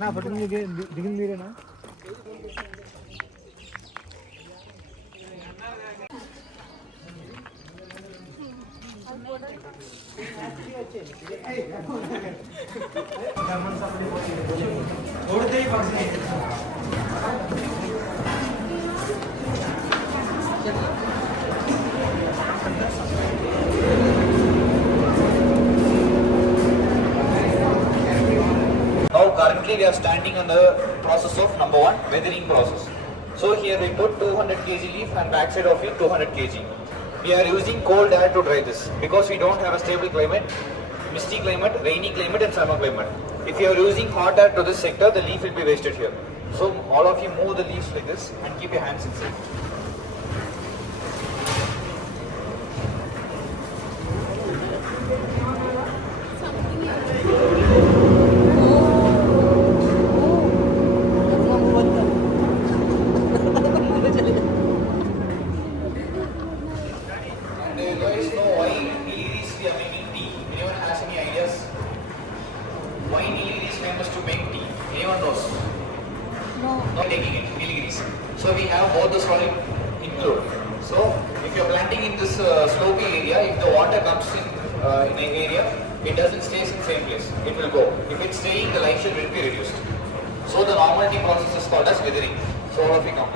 ना पटकन दिखन दे रहे ना Now currently we are standing on the process of number 1, weathering process. So here we put 200 kg leaf and backside of it 200 kg. We are using cold air to dry this because we don't have a stable climate, misty climate, rainy climate and summer climate. If you are using hot air to this sector, the leaf will be wasted here. So all of you move the leaves like this and keep your hands inside. So we have both the soil included. So if you are planting in this slopy area, if the water comes in an area, it doesn't stay in the same place. It will go. If it's staying, the life shield will be reduced. So the normality process is called as weathering. So all of you come.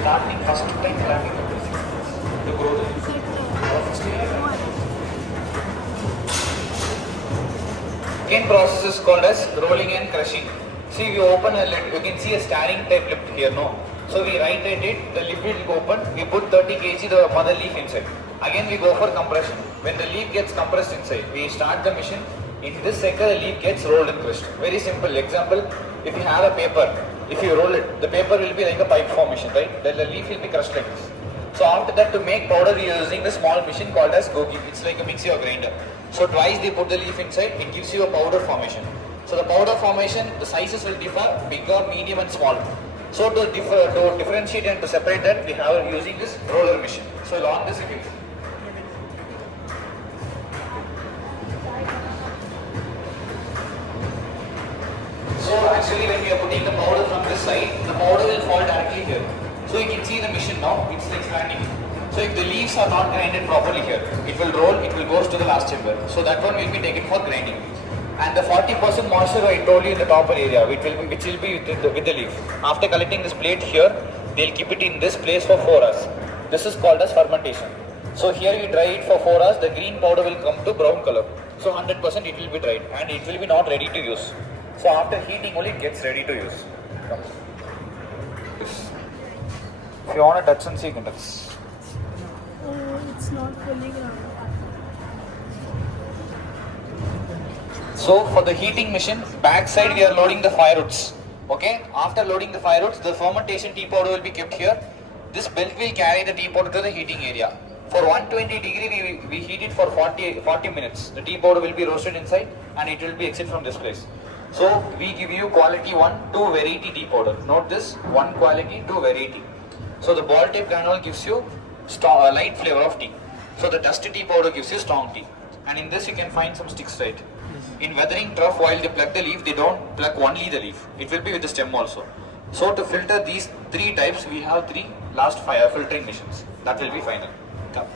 Starting first time planting the growth. Second process is called as rolling and crushing. See, we open a lid, you can see a staring type lip here, no? So we rotate it, the lip will open, we put 30 kg the mother leaf inside. Again we go for compression. When the leaf gets compressed inside, we start the machine. In this sector, the leaf gets rolled and crushed. Very simple. Example, if you have a paper, if you roll it, the paper will be like a pipe formation, right? Then the leaf will be crushed like this. So after that, to make powder, we are using the small machine called as gogi. It's like a mixer or grinder. So twice they put the leaf inside, it gives you a powder formation. So the powder formation, the sizes will differ, bigger, medium and small. So to differentiate and to separate that, we have using this roller machine. So along this, you can see. So actually when we are putting the powder from this side, the powder will fall directly here. So you can see the machine now, it's like standing. So if the leaves are not grinded properly here, it will roll, it will go to the last chamber. So that one will be taken for grinding. And the 40% moisture I told you in the topper area, which will be with the leaf. After collecting this plate here, they'll keep it in this place for 4 hours. This is called as fermentation. So here we dry it for 4 hours, the green powder will come to brown color. So 100% it will be dried and it will be not ready to use. So after heating only it gets ready to use. If you want to touch and see, you can touch. It's not fully ground. So for the heating machine, backside we are loading the firewoods. Okay, after loading the firewoods, the fermentation tea powder will be kept here. This belt will carry the tea powder to the heating area. For 120 degree, we heat it for 40 minutes. The tea powder will be roasted inside and it will be exit from this place. So we give you quality 1, 2 variety tea powder. Note this, 1 quality, 2 variety. So the ball type granule gives you light flavor of tea. So the dusty tea powder gives you strong tea. And in this you can find some sticks, right? In weathering trough, while they pluck the leaf, they don't pluck only the leaf. It will be with the stem also. So to filter these 3 types, we have 3 last fire filtering machines. That will be final. Come.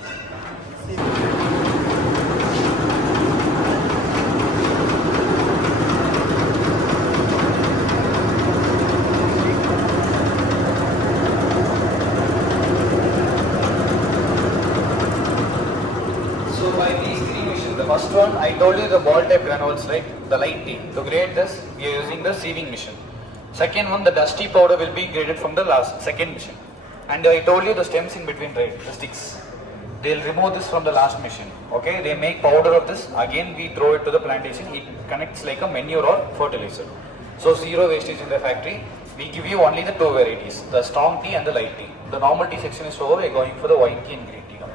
The first one, I told you the ball type granules, right? The light tea. To grade this, we are using the sieving machine. Second one, the dusty powder will be graded from the second machine. And I told you the stems in between, right? The sticks. they'll remove this from the last machine. Okay, they make powder of this. Again, we throw it to the plantation. It connects like a manure or fertilizer. So zero wastage in the factory. We give you only the two varieties, the strong tea and the light tea. The normal tea section is over. We're going for the white tea and green tea now.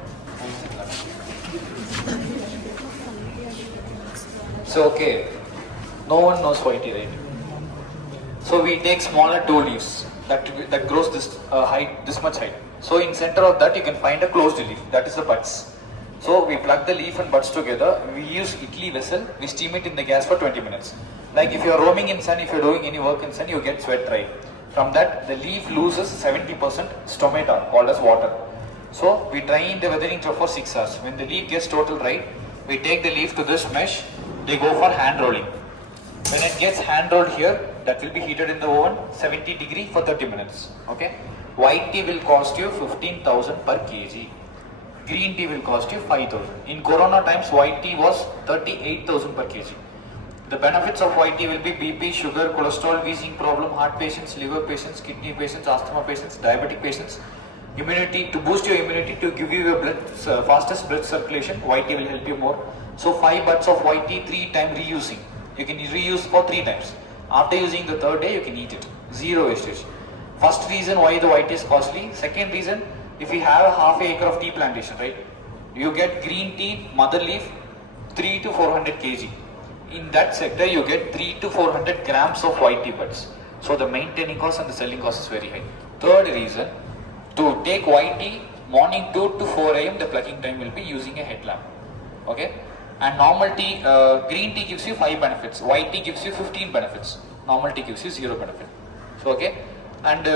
So okay, no one knows white tea, right? So we take smaller two leaves that grows this height, this much height. So in center of that you can find a closed leaf, that is the buds. So we plug the leaf and buds together. We use Italy vessel. We steam it in the gas for 20 minutes. Like if you are roaming in sun, if you are doing any work in sun, you get sweat dry. From that, the leaf loses 70% stomata, called as water. So we dry in the weathering trough for 6 hours. When the leaf gets total dry, we take the leaf to this mesh. They go for hand rolling. When it gets hand rolled here, that will be heated in the oven 70 degree for 30 minutes. Okay. White tea will cost you 15,000 per kg. Green tea will cost you 5,000. In Corona times, white tea was 38,000 per kg. The benefits of white tea will be BP, sugar, cholesterol, wheezing problem, heart patients, liver patients, kidney patients, asthma patients, diabetic patients. Immunity, to boost your immunity, to give you a fastest blood circulation, white tea will help you more. So 5 buds of white tea, 3 times reusing. You can reuse for 3 times. After using the third day, you can eat it. Zero wastage. First reason why the white tea is costly. Second reason, if you have a half acre of tea plantation, right? You get green tea, mother leaf, 3 to 400 kg. In that sector, you get 3 to 400 grams of white tea buds. So the maintaining cost and the selling cost is very high. Third reason, to take white tea, morning 2 to 4 am, the plucking time will be using a headlamp. Okay? And normal tea, green tea gives you 5 benefits. White tea gives you 15 benefits. Normal tea gives you 0 benefit. So, okay? And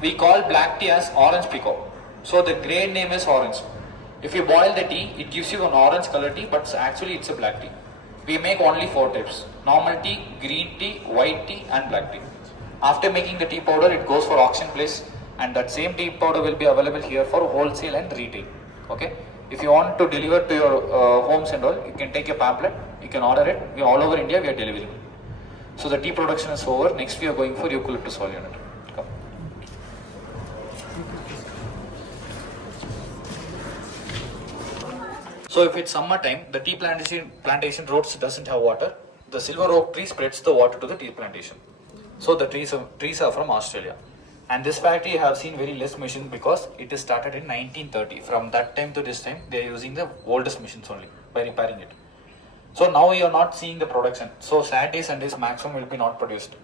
we call black tea as orange pekoe. So the grade name is orange. If you boil the tea, it gives you an orange color tea, but actually it's a black tea. We make only 4 types: normal tea, green tea, white tea and black tea. After making the tea powder, it goes for auction place, and that same tea powder will be available here for wholesale and retail. Okay? If you want to deliver to your homes and all, you can take a pamphlet, you can order it. We all over India, we are delivering. So the tea production is over. Next we are going for Eucalyptus Oil unit. Come. So if it's summer time, the tea plantation roads doesn't have water. The silver oak tree spreads the water to the tea plantation. So the trees are from Australia. And this factory I have seen very less machines because it is started in 1930. From that time to this time, they are using the oldest machines only by repairing it. So now you are not seeing the production. So Saturdays, Sundays maximum will be not produced.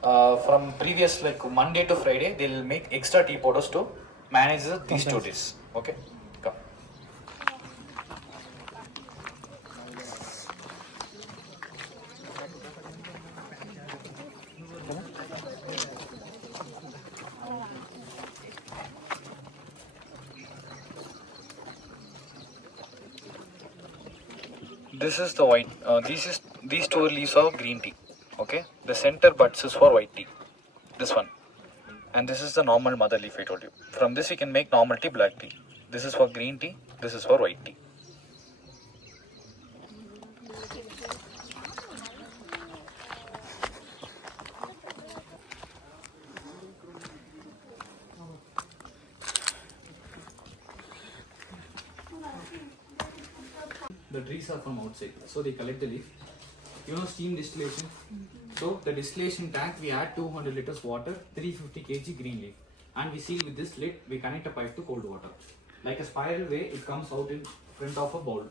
From previous like Monday to Friday, they will make extra tea powders to manage these 2 days. Okay, come. This is the white. These 2 leaves are green tea. Okay, the center buds is for white tea. This one, and this is the normal mother leaf I told you. From this we can make normal tea, black tea. This is for green tea. This is for white tea. The trees are from outside, so they collect the leaf. Steam distillation. So the distillation tank, we add 200 liters water, 350 kg green leaf, and we seal with this lid. We connect a pipe to cold water. Like a spiral way, it comes out in front of a bowl.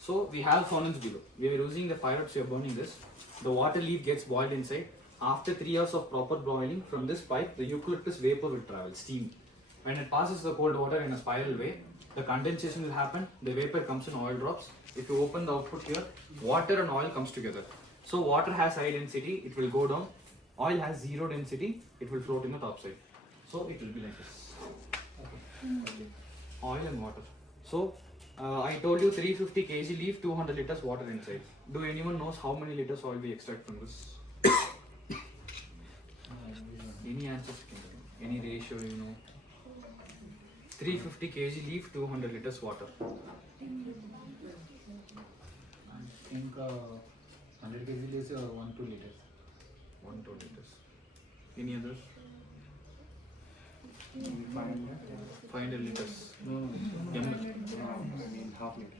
So we have furnace below. We are using the fire hoods. We are burning this. The water leaf gets boiled inside. After 3 hours of proper boiling, from this pipe, the eucalyptus vapor will travel, steam. When it passes the cold water in a spiral way, the condensation will happen. The vapor comes in oil drops. If you open the output here, water and oil comes together. So water has high density, it will go down. Oil has 0 density, it will float in the top side. So it will be like this. Okay. Oil and water. So I told you 350 kg leaf, 200 liters water inside. Do anyone knows how many liters oil we extract from this? Any answers? Any ratio, 350 kg leaf, 200 liters water. I think 100 kg is 1-2 liters. 1-2 liters. Any others? 500 liters. No, ml. I mean half liter.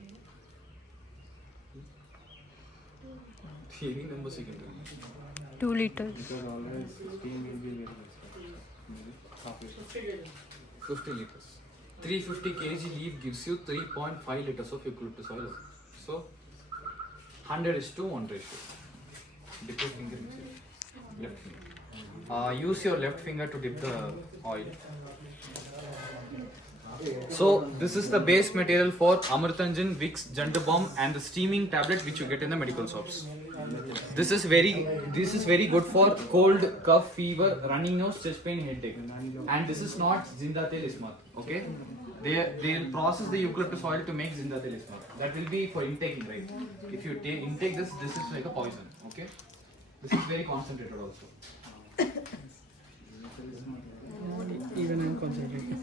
Any number second. 2 liters. Because always steam will be very less. Maybe half liter. 50 liters. 350 kg leaf gives you 3.5 liters of eucalyptus oil. So 100:1 ratio. Dip your finger inside. Left finger. Use your left finger to dip the oil. So this is the base material for Amritanjan, Vicks, Janda Bomb and the steaming tablet which you get in the medical shops. This is very good for cold, cough, fever, running nose, chest pain, headache. And this is not Zinda Tel Ismat. Okay? They'll process the eucalyptus oil to make Zinda Tel Ismat. That will be for intaking, right? If you intake this is like a poison. Okay? This is very concentrated also. Even in concentrated.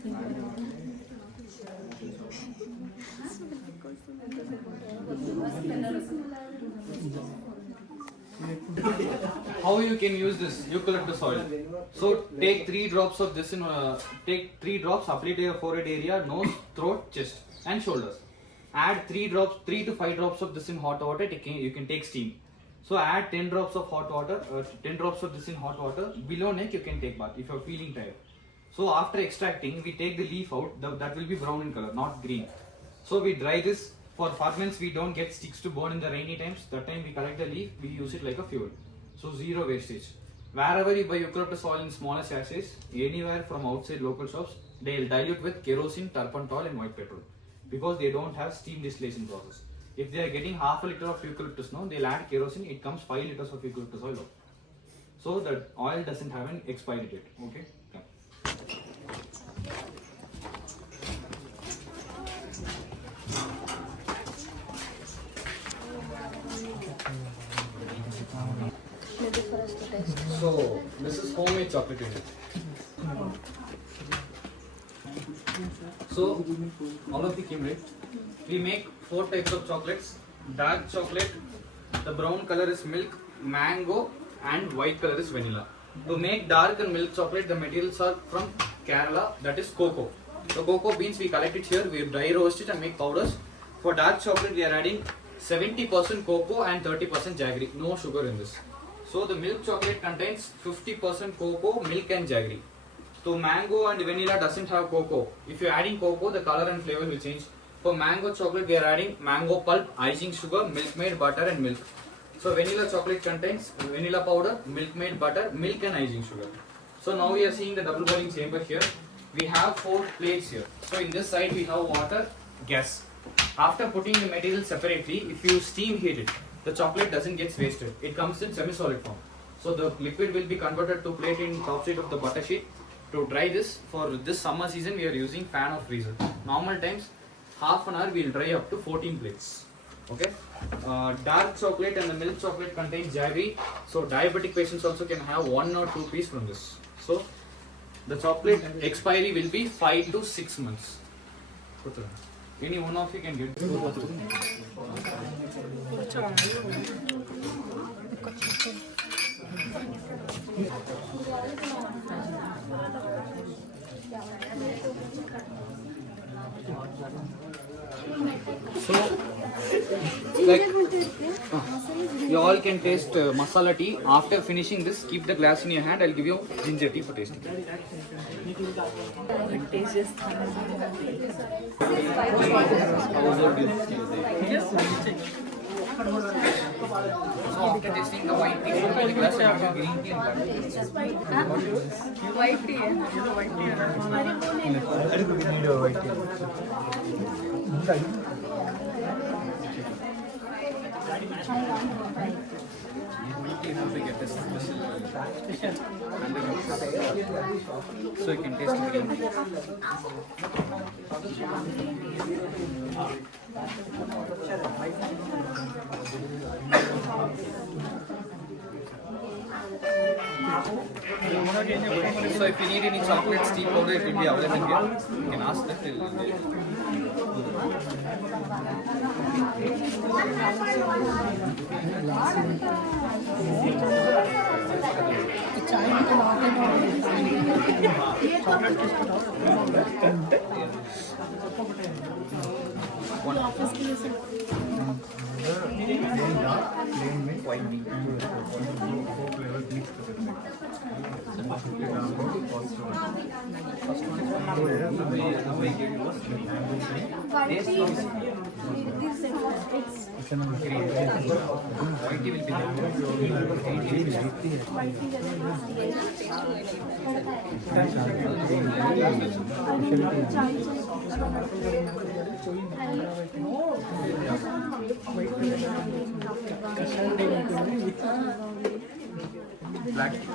How you can use this eucalyptus oil? So take 3 drops of this in take 3 drops, apply to your forehead area, nose, throat, chest and shoulders. Add 3 to 5 drops of this in hot water. You can take steam. So add 10 drops of hot water, 10 drops of this in hot water. Below neck you can take bath if you are feeling tired. So after extracting, we take the leaf out. That will be brown in color, not green. So we dry this. For ferments, we don't get sticks to burn in the rainy times. That time we collect the leaf, we use it like a fuel. So zero wastage. Wherever you buy eucalyptus oil in smaller sachets, anywhere from outside local shops, they'll dilute with kerosene, turpentine and white petrol. Because they don't have steam distillation process. If they are getting half a liter of eucalyptus now, they'll add kerosene, it comes 5 liters of eucalyptus oil out. So the oil doesn't have an expiry date. Okay? Yeah. Maybe for us to taste. So this is homemade chocolate unit. So all of the came right. We make 4 types of chocolates. Dark chocolate, the brown color is milk, mango and white color is vanilla. To make dark and milk chocolate, the materials are from Kerala, that is cocoa. The cocoa beans we collect it here, we dry roast it and make powders. For dark chocolate we are adding 70% cocoa and 30% jaggery, no sugar in this. So the milk chocolate contains 50% cocoa, milk and jaggery. So mango and vanilla doesn't have cocoa. If you are adding cocoa, the color and flavor will change. For mango chocolate, we are adding mango pulp, icing sugar, milk made butter and milk. So vanilla chocolate contains vanilla powder, milk made butter, milk and icing sugar. So now we are seeing the double boiling chamber here. We have 4 plates here. So in this side we have water, gas. After putting the material separately, if you steam heat it, the chocolate doesn't get wasted. It comes in semi-solid form. So the liquid will be converted to plate in top side of the butter sheet. To dry this, for this summer season we are using fan or freezer. Normal times, half an hour we will dry up to 14 plates. Okay. Dark chocolate and the milk chocolate contains jaggery. So diabetic patients also can have 1 or 2 pieces from this. So the chocolate expiry will be 5 to 6 months. Any one of you can get. So, like, you all can taste masala tea. After finishing this, keep the glass in your hand. I'll give you ginger tea for tasting. So after tasting the white tea, the glass will have green tea and black tea. White tea. White So you can taste the green tea. So if you need any chocolate tea powder, it will be available here. You can ask them. They'll चाय में तो chocolate plain में white tea, four flavors mix कर सकते हैं. 50 grams of cost. First one white tea will be black tea.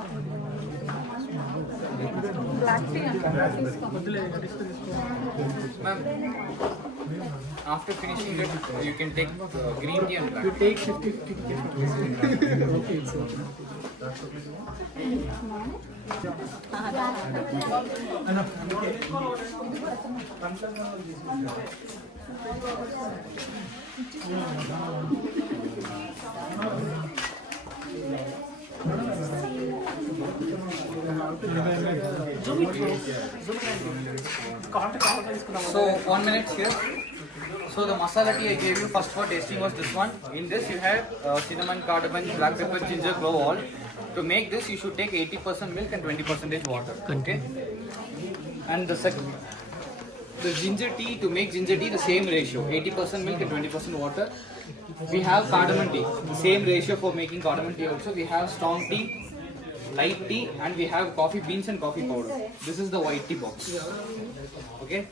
Ma'am, after finishing it, you can take green tea and black. You take 50. Okay, it's okay. So 1 minute here. So the masala tea I gave you first for tasting was this one. In this you have cinnamon, cardamom, black pepper, ginger, clove, all. To make this you should take 80% milk and 20% water. Okay. And the ginger tea, to make ginger tea the same ratio, 80% milk and 20% water. We have cardamom tea, the same ratio for making cardamom tea also. We have strong tea, light tea, and we have coffee beans and coffee powder. This is the white tea box. Okay.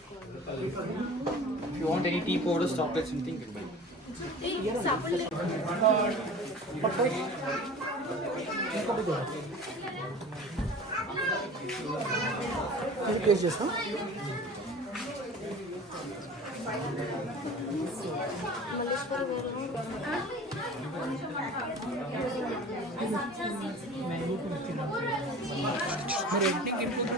If you want any tea powders, chocolates, anything, you can buy. मैं rating इनको